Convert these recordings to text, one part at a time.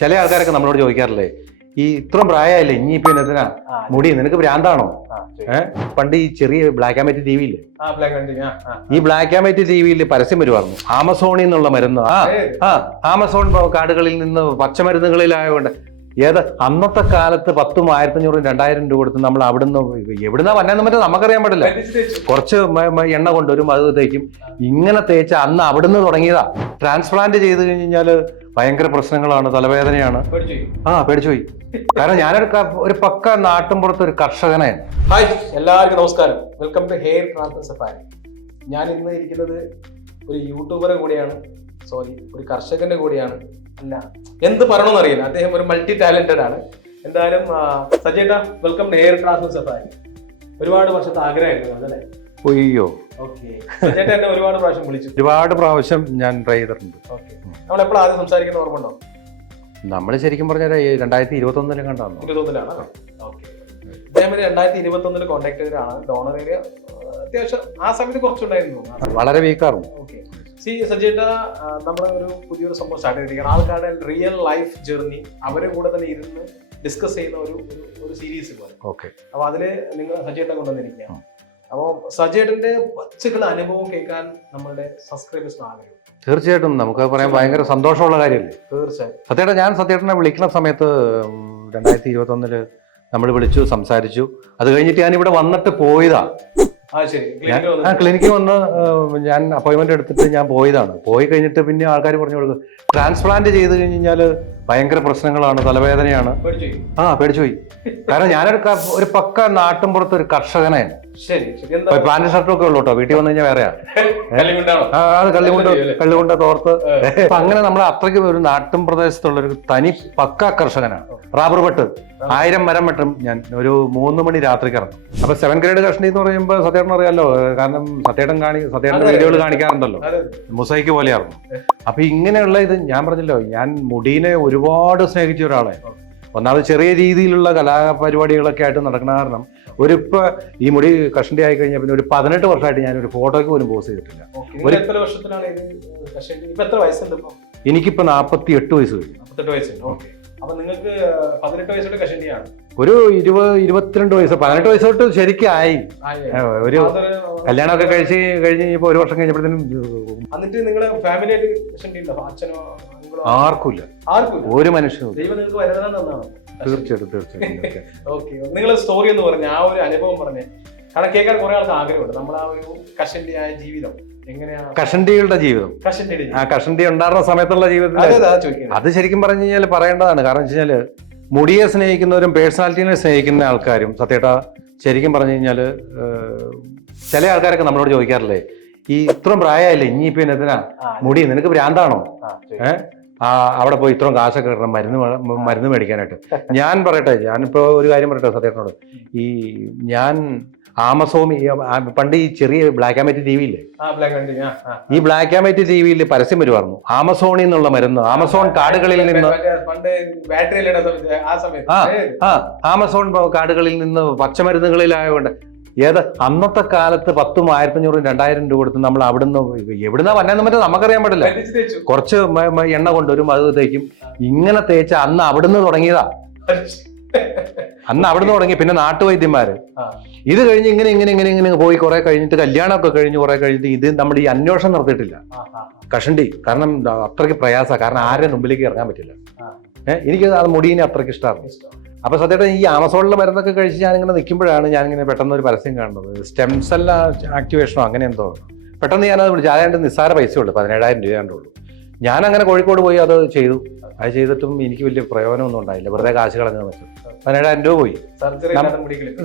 ചില ആൾക്കാരൊക്കെ നമ്മളോട് ചോദിക്കാറില്ലേ, ഈ ഇത്രയും പ്രായമായില്ലേ ഇനിയിപ്പോ എന്തിനാ മുടി, നിനക്ക് ഭ്രാന്താണോ? പണ്ട് ഈ ചെറിയ ബ്ലാക്ക് ആൻഡ് വൈറ്റ് ടി വിയില്, ഈ ബ്ലാക്ക് ആൻഡ് വൈറ്റ് ടി വിയിൽ പരസ്യം വരുമായിരുന്നു, ആമസോണിൽ നിന്നുള്ള മരുന്ന്. ആമസോൺ കാടുകളിൽ നിന്ന് പച്ചമരുന്നുകളിലായതുകൊണ്ട് അന്നത്തെ കാലത്ത് 10,000, 1,500, 2,000 രൂപ കൊടുത്ത് നമ്മൾ അവിടുന്ന് എവിടുന്നാ വന്നതെന്ന് പറ്റും നമുക്കറിയാൻ പാടില്ല. കുറച്ച് എണ്ണ കൊണ്ടുവരും, അത് തേക്കും. ഇങ്ങനെ തേച്ച അന്ന് അവിടുന്ന് തുടങ്ങിയതാ. ട്രാൻസ്പ്ലാന്റ് ചെയ്ത് കഴിഞ്ഞാൽ ഭയങ്കര പ്രശ്നങ്ങളാണ്, തലവേദനയാണ്. പേടിച്ചുപോയി. കാരണം ഞാനൊരു പക്ക നാട്ടിൻപുറത്ത് ഒരു കർഷകനാണ്. ഹായ്, എല്ലാവർക്കും നമസ്കാരം. Welcome to hair transplant safari. ഞാൻ ഇന്ന് ഇരിക്കുന്നത് ഒരു യൂട്യൂബറെ കൂടിയാണ്, ഒരു കർഷകന്റെ കൂടിയാണ്. അല്ല, എന്ത് പറയണമെന്ന് അറിയില്ല. അദ്ദേഹം ഒരു മൾട്ടി ടാലന്റഡ് ആണ്. എന്തായാലും സജേട്ടാ, welcome to hair transplant safari. ഒരുപാട് വർഷത്തെ ആഗ്രഹമായിരുന്നു അല്ലേ? ഒയ്യോ, സജേട്ട എന്നെ ഒരുപാട് പ്രാവശ്യം വിളിച്ചു. ഒരുപാട് പ്രാവശ്യം ഞാൻ ട്രൈ ചെയ്തിട്ടുണ്ട്. നമ്മൾ എപ്പോഴും ആദ്യം സംസാരിക്കുന്ന ഓർമ്മ? നമ്മൾ ശരിക്കും പറഞ്ഞാൽ 2021 കണ്ടാണ്. 2021 ഇതേമാതിരി 2021 കോൺടാക്ട് ചെയ്തതാണ്. ഡോണർ ഏരിയ അത്യാവശ്യം ആ സമയത്ത് കുറച്ചുണ്ടായിരുന്നു, വളരെ വീക്കാറുണ്ട്. സജേട്ട, നമ്മളെ ഒരു പുതിയൊരു സംഭവം സ്റ്റാർട്ട് ചെയ്തിരിക്കുകയാണ്. ആൾക്കാരുടെ റിയൽ ലൈഫ് ജേർണി അവരുടെ കൂടെ തന്നെ ഇരുന്ന് ഡിസ്കസ് ചെയ്യുന്ന ഒരു സീരീസ് പോലെ. അപ്പൊ അതില് നിങ്ങൾ സജേട്ടനെ കൊണ്ടുവന്നിരിക്കുകയാണ്. അപ്പോൾ സജേട്ടന്റെ പച്ചക്കുള്ള അനുഭവം കേൾക്കാൻ നമ്മുടെ സബ്സ്ക്രൈബേഴ്സിന് ആഗ്രഹം. തീർച്ചയായിട്ടും നമുക്ക് പറയാൻ ഭയങ്കര സന്തോഷമുള്ള കാര്യമല്ലേ? തീർച്ചയായും. സത്യേട്ടനെ വിളിക്കുന്ന സമയത്ത് 2021 നമ്മൾ വിളിച്ചു, സംസാരിച്ചു. അത് കഴിഞ്ഞിട്ട് ഞാൻ ഇവിടെ വന്നിട്ട് പോയതാ. ക്ലിനിക്കിൽ വന്ന് ഞാൻ അപ്പോയിന്റ്മെന്റ് എടുത്തിട്ട് ഞാൻ പോയതാണ്. പോയി കഴിഞ്ഞിട്ട് പിന്നെ ആൾക്കാർ പറഞ്ഞു കൊടുക്കും, ട്രാൻസ്പ്ലാന്റ് ചെയ്ത് കഴിഞ്ഞാൽ ഭയങ്കര പ്രശ്നങ്ങളാണ്, തലവേദനയാണ്. പേടിച്ചുപോയി. കാരണം ഞാനൊരു പക്ക നാട്ടിൻപുറത്ത് ഒരു കർഷകനാണ്. പാന്റ് ഷർട്ടും ഒക്കെ ഉള്ളൂ കേട്ടോ. വീട്ടിൽ വന്നു കഴിഞ്ഞാൽ വേറെയാ. അത് കള്ളിമുണ്ട തോർത്ത്. അപ്പൊ അങ്ങനെ നമ്മൾ അത്രയ്ക്ക് ഒരു നാട്ടിൻ പ്രദേശത്തുള്ള ഒരു തനി പക്ക കർഷകനാണ്. റബ്ബർ വെട്ട് 1000 മരം വെട്ടും ഞാൻ. ഒരു 3 മണി രാത്രിക്ക് ഇറങ്ങും. അപ്പൊ 7 ഗ്രേഡ് കഷണി എന്ന് പറയുമ്പോൾ സത്യേട്ടൻ അറിയാലോ, കാരണം സത്യേട്ടന്റെ വീഡിയോകൾ കാണിക്കാറുണ്ടല്ലോ, മുസൈക്ക് പോലെയായിരുന്നു. അപ്പൊ ഇങ്ങനെയുള്ള ഇത് ഞാൻ പറഞ്ഞല്ലോ, ഞാൻ മുടീനെ ഒരുപാട് സ്നേഹിച്ച ഒരാളെ. ഒന്നാമത് ചെറിയ രീതിയിലുള്ള കലാപരിപാടികളൊക്കെ ആയിട്ട് നടക്കുന്ന കാരണം ഇപ്പൊ ഈ മുടി കഷണ്ടി ആയി കഴിഞ്ഞാൽ പിന്നെ ഒരു 18 വർഷമായിട്ട് ഞാൻ ഒരു ഫോട്ടോയ്ക്ക് പോലും പോസ്റ്റ് ചെയ്തിട്ടില്ല. എനിക്കിപ്പോ 48 വയസ്സ് കഴിഞ്ഞു. ഒരു 22 വയസ്സ്, 18 വയസ്സ് തൊട്ട് ശരിക്കും ആയി. ഒരു കല്യാണമൊക്കെ കഴിഞ്ഞ് ഇപ്പൊ 1 വർഷം കഴിഞ്ഞപ്പോഴത്തേനും ആർക്കുമില്ല, ഒരു മനുഷ്യനും. തീർച്ചയായിട്ടും. നിങ്ങളെ സ്റ്റോറി എന്ന് പറഞ്ഞ ആ ഒരു അനുഭവം പറഞ്ഞേ, കാരണം കേൾക്കാൻ കുറെ ആൾക്ക് ആഗ്രഹമുണ്ട്. നമ്മൾ ആ ഒരു കഷണ്ടിയായ ജീവിതം എങ്ങനെയാണ്, കഷണ്ടികളുടെ ജീവിതം, ആ കഷണ്ടി ഉണ്ടായിരുന്ന സമയത്തുള്ള ജീവിതത്തിൽ അത് ശരിക്കും പറഞ്ഞു കഴിഞ്ഞാൽ പറയേണ്ടതാണ്. കാരണം വെച്ച് കഴിഞ്ഞാല് മുടിയെ സ്നേഹിക്കുന്നവരും പേഴ്സണാലിറ്റിനെ സ്നേഹിക്കുന്ന ആൾക്കാരും സത്യേട്ടാ ശരിക്കും പറഞ്ഞു കഴിഞ്ഞാല് ചില ആൾക്കാരൊക്കെ നമ്മളോട് ചോദിക്കാറില്ലേ, ഈ ഇത്രയും പ്രായമായില്ലേ ഇനിയിപ്പോ എന്തിനാ മുടി, നിനക്ക് ഭ്രാന്താണോ? അവിടെ പോയി ഇത്രയും കാശൊക്കെ കിട്ടണം മരുന്ന് മേടിക്കാനായിട്ട്. ഞാൻ പറയട്ടെ, ഞാനിപ്പോ ഒരു കാര്യം പറയട്ടെ സത്യേട്ടനോട്. ഞാൻ ആമസോൺ, പണ്ട് ഈ ചെറിയ ബ്ലാക്ക് ആൻഡ് വൈറ്റ് ടി വിയില്ലേ, ഈ ബ്ലാക്ക് ആൻഡ് വൈറ്റ് ടി വിയിൽ പരസ്യം വരുമായിരുന്നു, ആമസോണിൽ നിന്നുള്ള മരുന്ന്, ആമസോൺ കാടുകളിൽ നിന്ന്. ആമസോൺ കാടുകളിൽ നിന്ന് പച്ചമരുന്നുകളിലായതുകൊണ്ട് അന്നത്തെ കാലത്ത് 10,000, 1,500, 2,000 രൂപ കൊടുത്ത് നമ്മൾ അവിടുന്ന് എവിടുന്നാ വന്നതെന്ന് പറ്റും നമുക്കറിയാൻ പാടില്ല. കുറച്ച് എണ്ണ കൊണ്ടുവരും, അത് തേക്കും. ഇങ്ങനെ തേച്ച അന്ന് അവിടുന്ന് തുടങ്ങിയതാ. അന്ന് അവിടുന്ന് തുടങ്ങി. പിന്നെ നാട്ടുവൈദ്യന്മാര് ഇത് കഴിഞ്ഞ് ഇങ്ങനെ പോയി കുറെ കഴിഞ്ഞിട്ട് കല്യാണമൊക്കെ കഴിഞ്ഞ് കുറെ കഴിഞ്ഞിട്ട് ഇത് നമ്മുടെ ഈ അന്വേഷണം നടത്തിയിട്ടില്ല കഷണ്ടി. കാരണം അത്രയ്ക്ക് പ്രയാസമാണ്. കാരണം ആരുടെ മുമ്പിലേക്ക് ഇറങ്ങാൻ പറ്റില്ല. എനിക്ക് അത് മുടീനെ അത്രയ്ക്ക് ഇഷ്ടമാണ്. അപ്പൊ സത്യേട്ടൻ ഈ ആമസോണിലെ മരുന്നൊക്കെ കഴിച്ച് ഞാനിങ്ങനെ നിൽക്കുമ്പോഴാണ് ഞാനിങ്ങനെ പെട്ടെന്ന് ഒരു പരസ്യം കാണുന്നത്, സ്റ്റെം സെൽ ആക്ടിവേഷനോ അങ്ങനെ എന്തോ. പെട്ടെന്ന് ഞാനത് വിളിച്ചു. അതായത് നിസ്സാര പൈസ ഉള്ളൂ, 17,000 രൂപയാണ്ടേ ഉള്ളൂ. ഞാനങ്ങനെ കോഴിക്കോട് പോയി അത് ചെയ്തു. അത് ചെയ്തിട്ടും എനിക്ക് വലിയ പ്രയോജനമൊന്നും ഉണ്ടായില്ല, വെറുതെ കാശ് കളഞ്ഞെന്ന് വെച്ചു. 17,000 രൂപ പോയി,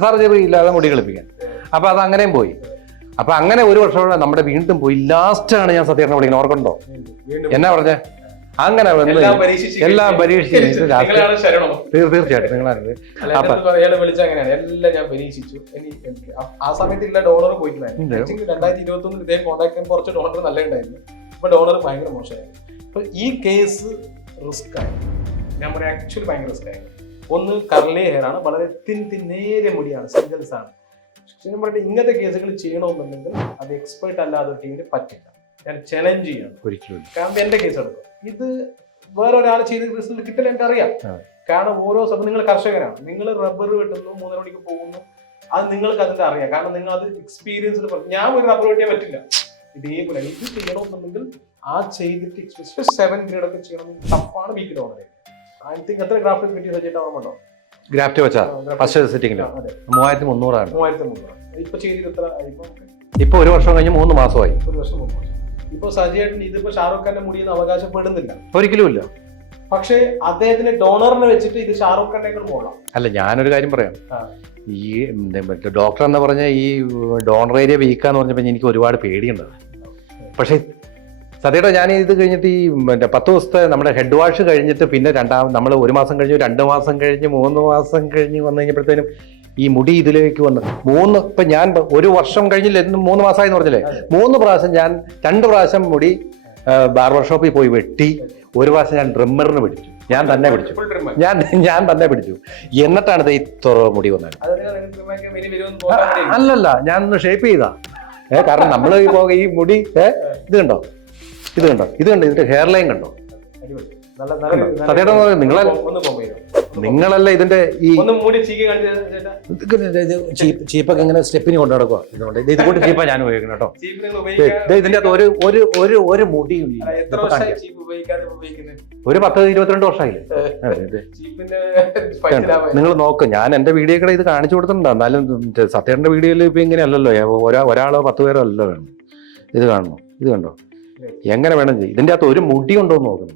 സർജറി ഇല്ലാതെ മുടി കളിപ്പിക്കാൻ. അപ്പൊ അത് അങ്ങനെയും പോയി. അപ്പൊ അങ്ങനെ 1 വർഷം നമ്മുടെ വീണ്ടും പോയി. ലാസ്റ്റാണ് ഞാൻ സത്യേട്ടനെ വിളിക്കുന്നത്, ഓർക്കുന്നുണ്ടോ? എന്നാ പറഞ്ഞേ? അങ്ങനെ എല്ലാം പരീക്ഷിച്ചു. തീർച്ചയായിട്ടും നിങ്ങളാണ്. ആ സമയത്ത് ഇല്ല, ഡോണർ പോയിട്ടുണ്ടായിരുന്നു. 2021 ഇതേ കോൺടാക്ട് കുറച്ച് ഡോണർ നല്ല ഉണ്ടായിരുന്നു. ഇപ്പൊ ഡോണർ ഭയങ്കര മോശമായിരുന്നു. അപ്പൊ ഈ കേസ് റിസ്ക് ആയി. ഞാൻ പറയാം, ആക്ച്വലി ഭയങ്കര റിസ്ക് ആയിരുന്നു. ഒന്ന് കർലി ഹെയർ ആണ്, വളരെ നേരിയ മുടിയാണ്, സിംഗിൾസ് ആണ്. ഇങ്ങനത്തെ കേസുകൾ ചെയ്യണമെന്നുണ്ടെങ്കിൽ അത് എക്സ്പേർട്ട് അല്ലാതെ ടീമിന് പറ്റില്ല. ഞാൻ ചലഞ്ച് ചെയ്യണം ഒരിക്കലും. കാരണം എന്റെ കേസ് എടുക്കും, ഇത് വേറെ ഒരാൾ ചെയ്ത റിസൾട്ട് കിട്ടില്ല എനിക്കറിയാം. കാരണം ഓരോ സമയം നിങ്ങൾ കർഷകരാണ്, നിങ്ങൾ റബ്ബർ വെട്ടുന്നു, 3 മണിക്ക് പോകുന്നു, അത് നിങ്ങൾക്ക് അതിന്റെ അറിയാം. കാരണം നിങ്ങൾ അത് എക്സ്പീരിയൻസിൽ ഞാൻ ഒരു റബ്ബർ വെട്ടിയാൽ പറ്റില്ല. ഇതേപോലെ ഇത് ചെയ്യണമെന്നുണ്ടെങ്കിൽ ആ ചെയ്തിട്ട് 7 ഗ്രേഡ് ഒക്കെ ചെയ്യണമെങ്കിൽ ടഫാണ്. വീക്ക് ഡോണർ ഐ തിങ്ക് എത്ര ഗ്രാഫ്റ്റ് കിട്ടിയ സബ്ജക്ട് ഓർമ്മ? ഗ്രാഫ്റ്റ് വെച്ചാ ഫസ്റ്റ് സിറ്റിംഗില് 3300 ഇപ്പൊ ചെയ്തിട്ട് എത്ര? ഇപ്പൊ 1 വർഷം കഴിഞ്ഞ് 3 മാസമായി. 1 വർഷം 3 മാസം. ഇപ്പൊ സജിയേട്ടൻ ഇതിപ്പോ ഷാറുഖ് ഖാന്റെ മുടിയെന്ന് അവകാശപ്പെടുന്നില്ല, ഒരിക്കലും ഇല്ല. പക്ഷേ അദ്ദേഹത്തിന് ഡോണറിനെ വെച്ചിട്ട് ഇത് ഷാറുഖ് ഖാനേക്കാൾ പോകാം. അല്ല, ഞാനൊരു കാര്യം പറയാം. ഈ ഡോക്ടർ എന്ന് പറഞ്ഞ ഈ ഡോണർ ഏരിയ വീക്കാന്ന് പറഞ്ഞപ്പോൾ എനിക്ക് ഒരുപാട് പേടിയുണ്ടാവും. പക്ഷെ സത്യമായിട്ട് ഞാൻ ഇത് കഴിഞ്ഞിട്ട് ഈ 10 ദിവസത്തെ നമ്മുടെ ഹെഡ് വാഷ് കഴിഞ്ഞിട്ട് പിന്നെ നമ്മൾ 1 മാസം കഴിഞ്ഞു, 2 മാസം കഴിഞ്ഞ്, 3 മാസം കഴിഞ്ഞ് വന്നു കഴിഞ്ഞപ്പോഴത്തേനും ഈ മുടി ഇതിലേക്ക് വന്ന് ഇപ്പൊ ഞാൻ 1 വർഷം കഴിഞ്ഞില്ല, 3 മാസമായി എന്ന് പറഞ്ഞില്ലേ, 3 പ്രാവശ്യം ഞാൻ 2 പ്രാവശ്യം മുടി ബാർബർ ഷോപ്പിൽ പോയി വെട്ടി. 1 പ്രാവശ്യം ഞാൻ ഡ്രിമ്മറിന് പിടിച്ചു, ഞാൻ തന്നെ പിടിച്ചു, ഞാൻ തന്നെ പിടിച്ചു. എന്നിട്ടാണ് ഇത് ഇത്ര മുടി വന്നത്. അല്ലല്ല, ഞാനൊന്ന് ഷേപ്പ് ചെയ്താ. കാരണം നമ്മൾ ഈ മുടി ഇത് കണ്ടോ, ഇതിന്റെ ഹെയർ ലൈൻ കണ്ടോ? സത്യമായിട്ട് നിങ്ങളല്ല ഇതിന്റെ ഈ ചീപ്പൊക്കെ ഇങ്ങനെ സ്റ്റെപ്പിന് കൊണ്ടു നടക്കുക. ഇത് കൂടി ചീപ്പാ ഞാൻ ഉപയോഗിക്കണം കേട്ടോ. ഇതിന്റെ അകത്ത് ഒരു മുടി ഒരു 10-22 വർഷമായില്ലേ. നിങ്ങൾ നോക്ക്, ഞാൻ എന്റെ വീഡിയോകളെ ഇത് കാണിച്ചു കൊടുത്തിട്ടുണ്ട്. എന്നാലും സത്യന്റെ വീഡിയോയിൽ ഇപ്പൊ ഇങ്ങനെയല്ലല്ലോ, ഒരാളോ 10 പേരോ അല്ലല്ലോ വേണം. ഇത് കാണണോ? ഇത് കണ്ടോ? എങ്ങനെ വേണം ചെയ്യും. ഇതിന്റെ അകത്ത് ഒരു മുടി ഉണ്ടോ എന്ന് നോക്കുന്നു.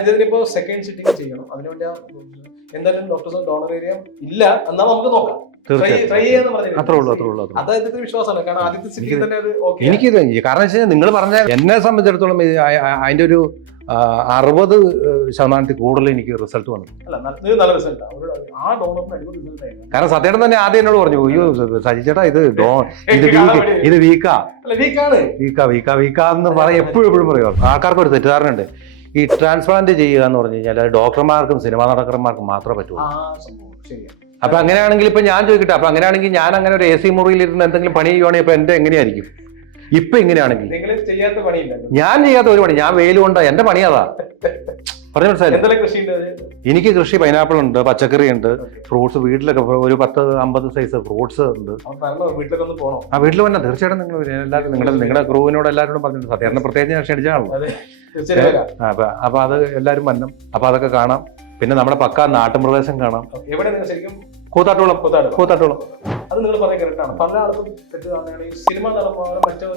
ഇതിനിപ്പോ സെക്കൻഡ് സിറ്റിംഗ് ചെയ്യണം, അതിനുവേണ്ടി എന്തായാലും ഡോക്ടേഴ്സ് ഡോണർ ഏരിയ ഇല്ല എന്നാ നമുക്ക് നോക്കാം. അദ്ദേഹത്തിന്റെ വിശ്വാസമാണ്. കാരണം ആദ്യത്തെ സിറ്റിംഗ് തന്നെ എനിക്കിത് കാരണം വെച്ചാൽ നിങ്ങൾ പറഞ്ഞ എന്നെ സംബന്ധിച്ചിടത്തോളം അതിന്റെ ഒരു 60% കൂടുതൽ എനിക്ക് റിസൾട്ട് വന്നു. കാരണം സത്യം തന്നെ ആദ്യം എന്നോട് പറഞ്ഞു, അയ്യോ സജി ചേട്ടാ ഇത് വീക്കാന്ന് പറയും, എപ്പോഴും പറയും. ആൾക്കാർക്ക് ഒരു തെറ്റിദ്ധാരണ ഉണ്ട്, ഈ ട്രാൻസ്പ്ലാന്റ് ചെയ്യുക എന്ന് പറഞ്ഞു കഴിഞ്ഞാൽ ഡോക്ടർമാർക്കും സിനിമാ നടന്മാർക്കും മാത്രമേ പറ്റുള്ളൂ. അപ്പൊ അങ്ങനെയാണെങ്കിൽ ഇപ്പൊ ഞാൻ ചോദിക്കട്ടെ, അപ്പൊ അങ്ങനെയാണെങ്കിൽ ഞാൻ അങ്ങനെ ഒരു AC മുറിയിലിരുന്ന് എന്തെങ്കിലും പണി ചെയ്യുവാണെങ്കിൽ ഇപ്പൊ എന്റെ എങ്ങനെയായിരിക്കും? ഇപ്പൊ ഇങ്ങനെയാണെങ്കിൽ ഞാൻ ചെയ്യാത്ത ഒരു പണി, ഞാൻ വെയിൽ കൊണ്ട എന്റെ പണി അതാ. പറഞ്ഞു മനസ്സിലായി. എനിക്ക് കൃഷി പൈനാപ്പിൾ ഉണ്ട്, പച്ചക്കറി ഉണ്ട്, ഫ്രൂട്ട്സ് വീട്ടിലൊക്കെ ഒരു 10-50 സൈസ് ഫ്രൂട്ട്സ് ഉണ്ട്. ആ വീട്ടിൽ വന്നാൽ തീർച്ചയായിട്ടും നിങ്ങൾ എല്ലാവരും നിങ്ങളുടെ ക്രൂവിനോട് എല്ലാവരോടും പറഞ്ഞിട്ടുണ്ട്. സത്യം പ്രത്യേകിച്ച് ഞാൻ ക്ഷണിച്ചാണല്ലോ. അപ്പൊ അത് എല്ലാവരും വരണം. അപ്പൊ അതൊക്കെ കാണാം. പിന്നെ നമ്മുടെ പക്കാ നാട്ടുപ്രദേശം കാണാം. കൂത്താട്ടോളം. അത് നിങ്ങൾ പറയുന്നത് കറക്റ്റാണ്. പല ആൾക്കും തെറ്റ് കാണുകയാണെങ്കിൽ സിനിമ നടന്മാരും മറ്റൊരു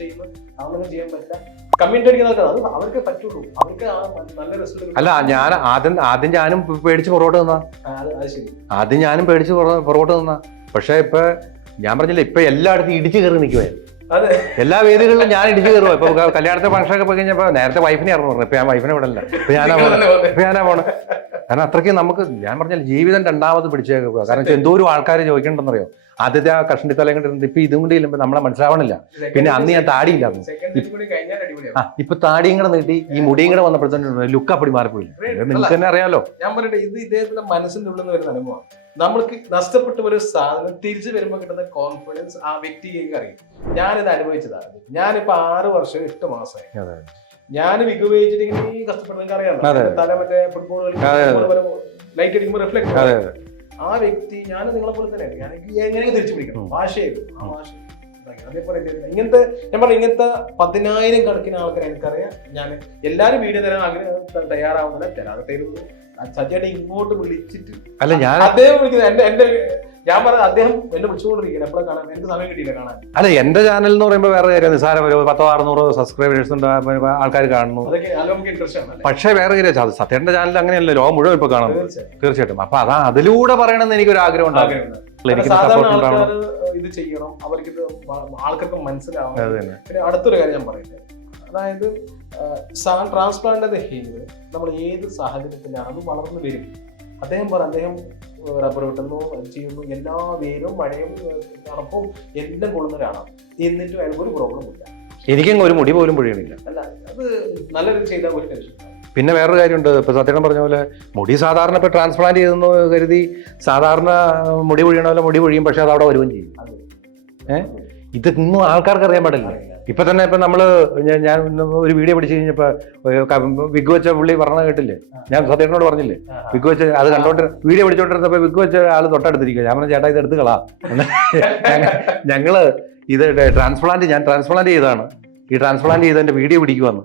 ചെയ്യുമ്പോൾ അങ്ങനെ ചെയ്യാൻ പറ്റില്ല. കമ്മ്യൂണിറ്റി അടിക്കുന്ന അവർക്ക് പറ്റുള്ളൂ, അവർക്ക് നല്ല റിസൾട്ട്. അല്ല, ഞാൻ ആദ്യം ഞാനും പേടിച്ച് പുറകോട്ട് നിന്നാ. ആദ്യം ഞാനും പേടിച്ച് പുറകോട്ട് നിന്നാ. പക്ഷെ ഇപ്പൊ ഞാൻ പറഞ്ഞില്ല, ഇപ്പൊ എല്ലായിടത്തും ഇടിച്ചു കയറി നിൽക്കുവായിരുന്നു. എല്ലാ വേദികളിലും ഞാൻ ഇടിച്ചു കയറുക. ഇപ്പൊ കല്യാണത്തെ ഫംഗ്ഷനൊക്കെ പോയി കഴിഞ്ഞപ്പോ നേരത്തെ വൈഫിനെ ആയിരുന്നു പറഞ്ഞത്, ഇപ്പൊ ഞാൻ വൈഫിനെ വിടല്ല, ഇപ്പൊ ഞാനാ പോണേ. കാരണം അത്രയ്ക്ക് നമുക്ക് ഞാൻ പറഞ്ഞാൽ ജീവിതം 2ാമത് പിടിച്ചേക്കുക. കാരണം എന്തോരം ആൾക്കാർ ചോദിക്കണ്ടെന്നറിയോ, ആദ്യത്തെ ആ കഷ്ണിത്തലയും കണ്ടിരുന്നത് ഇപ്പൊ ഇതും കൂടി ഇല്ലുമ്പോ നമ്മളെ മനസ്സിലാവണില്ല. പിന്നെ അന്ന് ഞാൻ താടിയില്ലായിരുന്നു, ഇപ്പൊ താടിയും കൂടെ നീട്ടി ഈ മുടിയും കൂടെ വന്നപ്പോഴത്തേനും ലുക്ക് അപ്പടി മാറിപ്പോയില്ല. നിങ്ങൾക്ക് തന്നെ അറിയാലോ. ഞാൻ പറയട്ടെ, ഇത് ഇദ്ദേഹത്തിന്റെ മനസ്സിന്റെ ഉള്ളിൽ നിന്ന് വരുന്ന അനുഭവമാണ്. നമ്മൾക്ക് നഷ്ടപ്പെട്ട ഒരു സാധനം തിരിച്ചു വരുമ്പോൾ കിട്ടുന്ന കോൺഫിഡൻസ് ആ വ്യക്തിക്ക് അറിയും. ഞാനിത് അനുഭവിച്ചതാണ്. ഞാനിപ്പോ 6 വർഷം 8 മാസമായി ഞാൻ വിഗുപയോഗിച്ചിട്ട് ഇങ്ങനെ കഷ്ടപ്പെടുന്ന അറിയാം. തല മറ്റേ ഫുട്ബോൾ ലൈറ്റ് അടിക്കുമ്പോൾ റിഫ്ലക്ട്. ആ വ്യക്തി ഞാൻ നിങ്ങളെ പോലെ തന്നെയാണ്. ഞാൻ എങ്ങനെ തിരിച്ചു പിടിക്കണം, ഭാഷയായിരുന്നു ആ ഭാഷ. അതേപോലെ ഇങ്ങനത്തെ ഞാൻ പറഞ്ഞു, ഇങ്ങനത്തെ 10,000 കണക്കിന് ആൾക്കാരെ എനിക്കറിയാം. ഞാൻ എല്ലാരും വീഡിയോ തരാൻ ആഗ്രഹം തയ്യാറാവുന്നില്ല, തരാതെ തരുന്നു. സജ്ജയുടെ ഇങ്ങോട്ട് വിളിച്ചിട്ട് അല്ല ഞാൻ അദ്ദേഹം വിളിക്കുന്നത് എന്റെ ഞാൻ പറഞ്ഞത് അദ്ദേഹം എന്നെ വിളിച്ചുകൊണ്ടിരിക്കുന്നത് എപ്പോഴും കാണാൻ എനിക്ക് സമയം കിട്ടിയില്ല കാണാൻ. അല്ല, എന്റെ ചാനൽ എന്ന് പറയുമ്പോൾ വേറെ കാര്യം, നിസ്സാരം ഒരു 100-600 സബ്സ്ക്രൈബേഴ്സ് ഉണ്ട്, ആൾക്കാർ കാണുന്നു. പക്ഷേ വേറെ കാര്യം, സത്യന്റെ ചാനൽ അങ്ങനെയല്ല, ലോകം മുഴുവൻ ഇപ്പൊ കാണുന്നു. തീർച്ചയായിട്ടും. അപ്പൊ അതിലൂടെ പറയണമെന്ന് എനിക്കൊരു ആഗ്രഹം ഉണ്ടാകും. ഇത് ചെയ്യണം, അവർക്ക് ഇത് ആൾക്കാർക്ക് മനസ്സിലാവണം. പിന്നെ അടുത്തൊരു കാര്യം ഞാൻ പറയുന്നത്, അതായത് ട്രാൻസ്പ്ലാന്റ് ചെയ്യുന്നത് നമ്മൾ ഏത് സാഹചര്യത്തിലാണ് അത് വളർന്നു വരും. അദ്ദേഹം റബ്ബർ വെട്ടുന്നു, ചെയ്യുന്നു, എല്ലാ വേരും മഴയും തണുപ്പും എല്ലാം കൊള്ളുന്ന ഒരാളാണ്. എന്നിട്ടും അയാൾക്ക് ഒരു പ്രോബ്ലം ഇല്ല. എനിക്കും ഒരു മുടി പോലും പൊഴിയണില്ല. അല്ല, അത് നല്ലൊരു ചെയ്താൽ ഒരു ടെൻഷൻ. പിന്നെ വേറൊരു കാര്യമുണ്ട്, ഇപ്പൊ സത്യം പറഞ്ഞ പോലെ മുടി സാധാരണ ഇപ്പൊ ട്രാൻസ്പ്ലാന്റ് ചെയ്തെന്ന് കരുതി സാധാരണ മുടി പൊഴിയണ പോലെ മുടി പൊഴിയും, പക്ഷെ അത് അവിടെ വരുകയും ചെയ്യും. ഇതൊന്നും ആൾക്കാർക്ക് അറിയാൻ പാടില്ല. ഇപ്പൊ തന്നെ ഇപ്പൊ നമ്മള് ഞാൻ ഒരു വീഡിയോ പിടിച്ചു കഴിഞ്ഞപ്പോ വിഗ് വെച്ച പുള്ളി പറഞ്ഞ കേട്ടില്ലേ, ഞാൻ സത്യേട്ടനോട് പറഞ്ഞില്ലേ, വിഗ് വെച്ച് അത് കണ്ടോണ്ട് വീഡിയോ പിടിച്ചോണ്ടിരുന്നപ്പോ വിഗ് വെച്ച ആള് തൊട്ടടുത്തിരിക്കുക. ഞാൻ പറഞ്ഞ ചേട്ടാ ഇത് എടുത്ത് കളാ. ഞങ്ങള് ഇത് ഞാൻ ട്രാൻസ്പ്ലാന്റ് ചെയ്തതാണ്. ഈ ട്രാൻസ്പ്ലാന്റ് ചെയ്തതിന്റെ വീഡിയോ പിടിക്കുവന്നു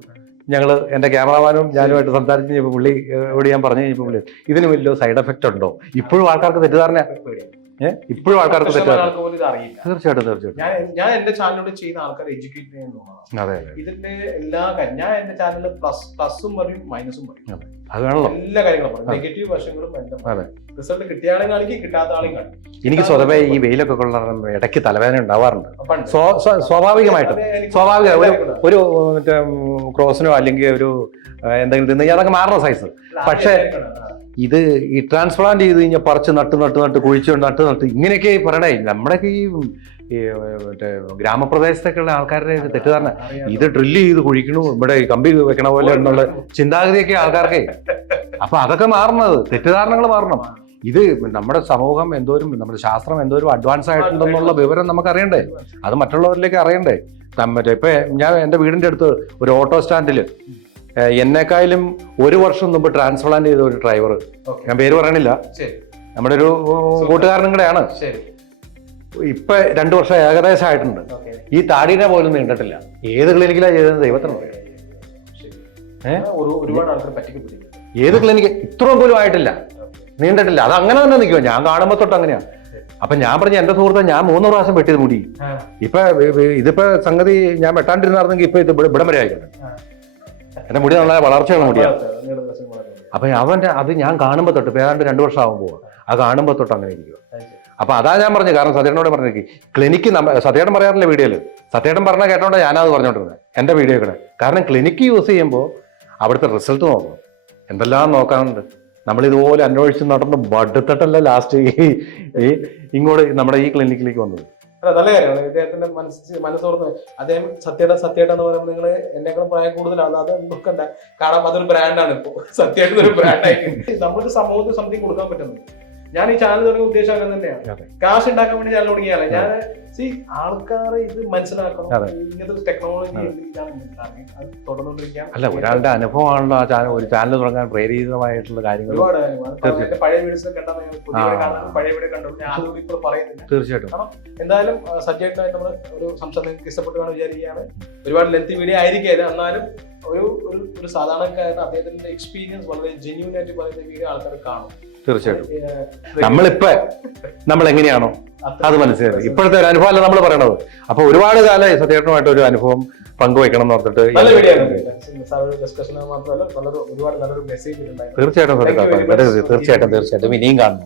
ഞങ്ങള് എന്റെ ക്യാമറമാനും ഞാനുമായിട്ട് സംസാരിച്ച് കഴിഞ്ഞപ്പോൾ പുള്ളിയോട് ഞാൻ പറഞ്ഞു കഴിഞ്ഞപ്പോൾ പുള്ളി ഇതിന് വലിയ സൈഡ് എഫക്റ്റ് ഉണ്ടോ? ഇപ്പോഴും ആൾക്കാർക്ക് തെറ്റിദ്ധാരണ, ഇപ്പോഴും ആൾക്കാർക്ക് തെറ്റിദ്ധാരണ. തീർച്ചയായിട്ടും ഞാൻ എന്റെ ചാനലിലൂടെ ചെയ്യുന്ന ആൾക്കാരെ എഡ്യൂക്കേറ്റ് ചെയ്യുന്നതാണ്. അതെ, ഇതിന്റെ എല്ലാ കാര്യം ഞാൻ എന്റെ ചാനലിൽ പ്ലസും പറയും മൈനസും പറയും, അത് വേണല്ലോ. എല്ലാ കാര്യങ്ങളും പറയും, നെഗറ്റീവ് വശങ്ങളും എല്ലാം. റിസൾട്ട് കിട്ടിയാലും കാണിക്കും, കിട്ടാത്ത ആളെയും കാണിക്കും. എനിക്ക് സ്വതവേ ഈ വെയിലൊക്കെ കൊള്ള ഇടയ്ക്ക് തലവേദന ഉണ്ടാവാറുണ്ട്. സ്വാഭാവികമായിട്ടും ഒരു മറ്റേ ക്രോസിനോ അല്ലെങ്കിൽ ഒരു എന്തെങ്കിലും തിന്നു കഴിഞ്ഞാൽ അതൊക്കെ മാറുന്ന സൈസ്. പക്ഷേ ഇത് ഈ ട്രാൻസ്പ്ലാന്റ് ചെയ്ത് കഴിഞ്ഞാൽ പറിച്ച് നട്ട് കുഴിച്ച് നട്ട് ഇങ്ങനെയൊക്കെ പറയണേ. നമ്മുടെയൊക്കെ ഈ മറ്റേ ഗ്രാമപ്രദേശത്തൊക്കെയുള്ള ആൾക്കാരുടെ തെറ്റിദ്ധാരണ ഇത് ഡ്രില്ല് ചെയ്ത് കുഴിക്കണു, ഇവിടെ കമ്പി വെക്കണ പോലെ എന്നുള്ള ചിന്താഗതിയൊക്കെ ആൾക്കാർക്ക്. അപ്പൊ അതൊക്കെ മാറണത്, തെറ്റിദ്ധാരണകൾ മാറണം. ഇത് നമ്മുടെ സമൂഹം എന്തോരും, നമ്മുടെ ശാസ്ത്രം എന്തോരും അഡ്വാൻസ് ആയിട്ടുണ്ടെന്നുള്ള വിവരം നമുക്ക് അറിയണ്ടേ, അത് മറ്റുള്ളവരിലേക്ക് അറിയണ്ടേ. മറ്റേ ഇപ്പൊ ഞാൻ എൻ്റെ വീടിന്റെ അടുത്ത് ഒരു ഓട്ടോ സ്റ്റാൻഡില് എന്നെക്കായാലും 1 വർഷം മുമ്പ് ട്രാൻസ്പ്ലാന്റ് ചെയ്ത ഒരു ഡ്രൈവർ, ഞാൻ പേര് പറയണില്ല, നമ്മുടെ ഒരു കൂട്ടുകാരനും കൂടെയാണ്. ഇപ്പൊ 2 വർഷം ഏകദേശം ആയിട്ടുണ്ട്. ഈ താടിനെ പോലും നീണ്ടിട്ടില്ല. ഏത് ക്ലിനിക്കിലാണ് ചെയ്തത് ദൈവത്തിന് പറയാം. ഏത് ക്ലിനിക്ക് ഇത്രയും പോലും ആയിട്ടില്ല, നീണ്ടിട്ടില്ല. അത് അങ്ങനെ തന്നെ നിൽക്കുമോ, ഞാൻ കാണുമ്പോ തൊട്ട് അങ്ങനെയാ. അപ്പൊ ഞാൻ പറഞ്ഞു എന്റെ സുഹൃത്തെ ഞാൻ 3 പ്രാവശ്യം വെട്ടിയത് മുടി. ഇതിപ്പോ സംഗതി ഞാൻ വെട്ടാണ്ടിരുന്നായിരുന്നെങ്കിൽ ഇപ്പൊ ഇത് ഇവിടം വരെ ആയിക്കോട്ടെ. എന്റെ മുടി നല്ല വളർച്ചയുള്ള മുടിയാണ്. അപ്പൊ അത് ഞാൻ കാണുമ്പോ തൊട്ട് ഏതാണ്ട് 2 വർഷം ആകുമ്പോൾ അത് കാണുമ്പോ തൊട്ട് അങ്ങനെ ഇരിക്കുക. അപ്പൊ അതാ ഞാൻ പറഞ്ഞു, കാരണം സത്യേട്ടനോട് പറഞ്ഞേക്ക് ക്ലിനിക്ക് സത്യേട്ടൻ പറയാറില്ല വീഡിയോയില്, സത്യേട്ടൻ പറഞ്ഞാൽ കേട്ടോണ്ടാ ഞാനത് പറഞ്ഞോണ്ടിരുന്നത് എന്റെ വീഡിയോകളെ. കാരണം ക്ലിനിക്ക് യൂസ് ചെയ്യുമ്പോൾ അവിടുത്തെ റിസൾട്ട് നോക്കണം, എന്തെല്ലാം നോക്കാനുണ്ട്. നമ്മളിതുപോലെ അന്വേഷിച്ച് നടന്ന് ബഡ്ത്തട്ടല്ല ലാസ്റ്റ് ഇങ്ങോട്ട് നമ്മുടെ ഈ ക്ലിനിക്കിലേക്ക് വന്നത്. നല്ല കാര്യമാണ്. ഇദ്ദേഹത്തിന്റെ മനസ്സോർന്ന് അദ്ദേഹം സത്യേട്ട എന്ന് പറയുമ്പോൾ നിങ്ങൾ എന്നെക്കാളും പ്രായം കൂടുതലാണ്. അത് നോക്കണ്ട, കാണാൻ അതൊരു ബ്രാൻഡാണ്. ഇപ്പൊ സത്യേട്ട ഒരു ബ്രാൻഡായിട്ട് നമ്മൾക്ക് സമൂഹത്തിൽ സംതിങ് കൊടുക്കാൻ പറ്റുന്നത്. ഞാൻ ഈ ചാനൽ തുടങ്ങിയ ഉദ്ദേശം അങ്ങനെ തന്നെയാണ്, കാശ് ഉണ്ടാക്കാൻ വേണ്ടി ചാനൽ തുടങ്ങിയാലേ. ഞാൻ ആൾക്കാരെ ഇത് മനസ്സിലാക്കണം, ഇങ്ങനത്തെ ടെക്നോളജി തുടർന്നുകൊണ്ടിരിക്കുകയാണ്. അല്ല, ഒരാളുടെ അനുഭവമാണല്ലോ ആ ചാനൽ, ഒരു ചാനൽ തുടങ്ങാൻ പ്രേരിതമായിട്ടുള്ള കാര്യങ്ങൾ. ഒരുപാട് പഴയ വീഡിയോസ് കണ്ടാൽ പഴയ വീഡിയോ കണ്ടു, ഞാൻ അതും ഇപ്പോൾ പറയുന്നില്ല. തീർച്ചയായിട്ടും. കാരണം എന്തായാലും സബ്ജക്റ്റായിട്ട് നമ്മൾ ഒരു സംശയം നിങ്ങൾക്ക് ഇഷ്ടപ്പെട്ടാണ് വിചാരിക്കുകയാണ്. ഒരുപാട് ലെങ്തി വീഡിയോ ആയിരിക്കില്ല, എന്നാലും ഒരു സാധാരണക്കാരുടെ അദ്ദേഹത്തിന്റെ എക്സ്പീരിയൻസ് വളരെ ജെന്യൂൻ ആയിട്ട് പറയുന്ന വീഡിയോ ആൾക്കാർ കാണും. തീർച്ചയായിട്ടും. നമ്മൾ എങ്ങനെയാണോ അത് മനസ്സിലായി, ഇപ്പോഴത്തെ ഒരു അനുഭവം അല്ല നമ്മൾ പറയണത്. അപ്പൊ ഒരുപാട് കാലമായി സത്യേട്ടനുമായിട്ട് ഒരു അനുഭവം പങ്കുവെക്കണം എന്ന് ഓർത്തിട്ട്. തീർച്ചയായിട്ടും ഇനിയും കാണണം.